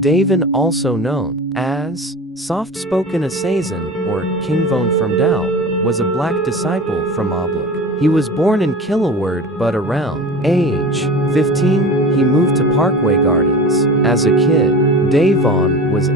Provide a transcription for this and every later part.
Davin, also known as Soft-Spoken Assassin or King Von from Dal, was a black disciple from Oblak. He was born in Kilowerd, but around age 15, he moved to Parkway Gardens. As a kid, Davon was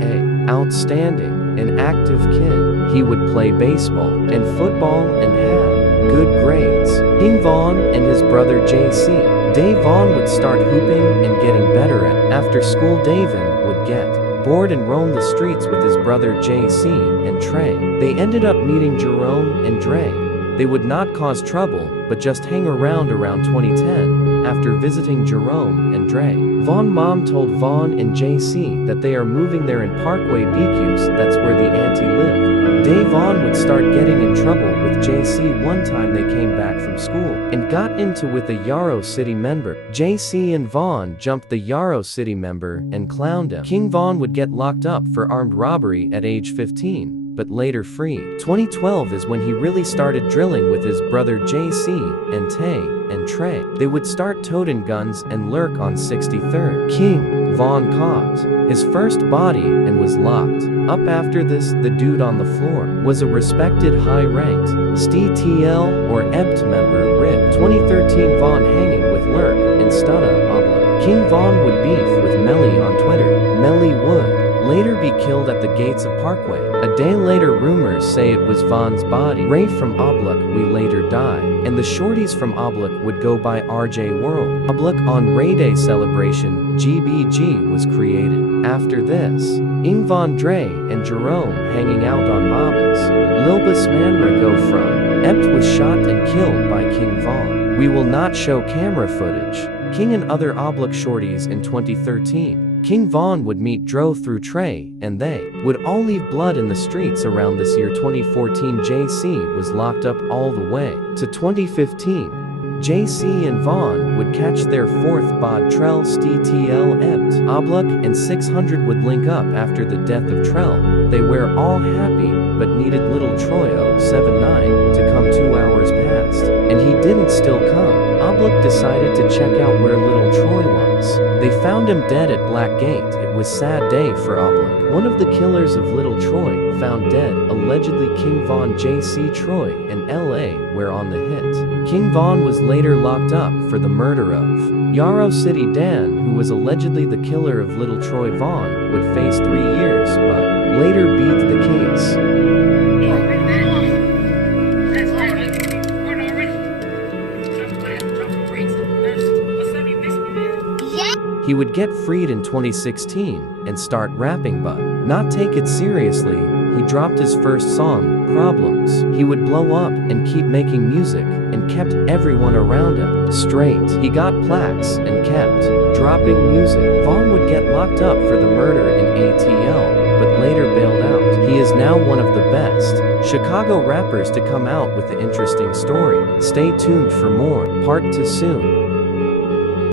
outstanding and active kid. He would play baseball and football and had good grades. King Von and his brother JC. Davon would start hooping and getting better at. After school, Davin would get bored and roam the streets with his brother JC and Trey. They ended up meeting Jerome and Dre. They would not cause trouble, but just hang around 2010, after visiting Jerome and Dre. Von mom told Von and JC that they are moving there in Parkway BQs, that's where the auntie lived. Davon would start getting in trouble with JC one time they came back from school and got into with a Yarrow City member. JC and Von jumped the Yarrow City member and clowned him. King Von would get locked up for armed robbery at age 15, but later freed. 2012 is when he really started drilling with his brother JC and Tay and Trey. They would start toting guns and lurk on 63rd. King Von caught his first body and was locked up. After this, the dude on the floor was a respected high-ranked STTL or EBT member. RIP. 2013 Von hanging with Lurk and Stunna Oblak. King Von would beef with Melly on Twitter. Melly would later be killed at the gates of Parkway. A day later, rumors say it was Von's body. Ray from Oblak we later died, and the shorties from Oblak would go by RJ World. Oblak on Ray Day celebration, GBG was created. After this, Ing Von Dre and Jerome hanging out on Babas. Lilbas Manrico from Ept was shot and killed by King Von. We will not show camera footage. King and other Oblak shorties in 2013. King Von would meet Dro through Trey, and they would all leave blood in the streets around this year. 2014 JC was locked up all the way to 2015. JC and Von would catch their fourth bod. Trell, STTL, Ebt, Oblak, and 600 would link up after the death of Trell. They were all happy, but needed little Troy 079 to come 2 hours past, and he didn't still come. Oblak decided to check out where little Troy was. They found him dead at Black Gate. It was sad day for Oblak. One of the killers of little Troy found dead, allegedly King Von. JC Troy and LA were on the hit. King Von was later locked up for the murder of Yarrow City Dan, who was allegedly the killer of little Troy. Von would face 3 years, but later beat the case. He would get freed in 2016 and start rapping, but not take it seriously. He dropped his first song, Problems. He would blow up and keep making music and kept everyone around him straight. He got plaques and kept dropping music. Von would get locked up for the murder in ATL, but later bailed out. He is now one of the best Chicago rappers to come out with the interesting story. Stay tuned for more. Part 2 soon.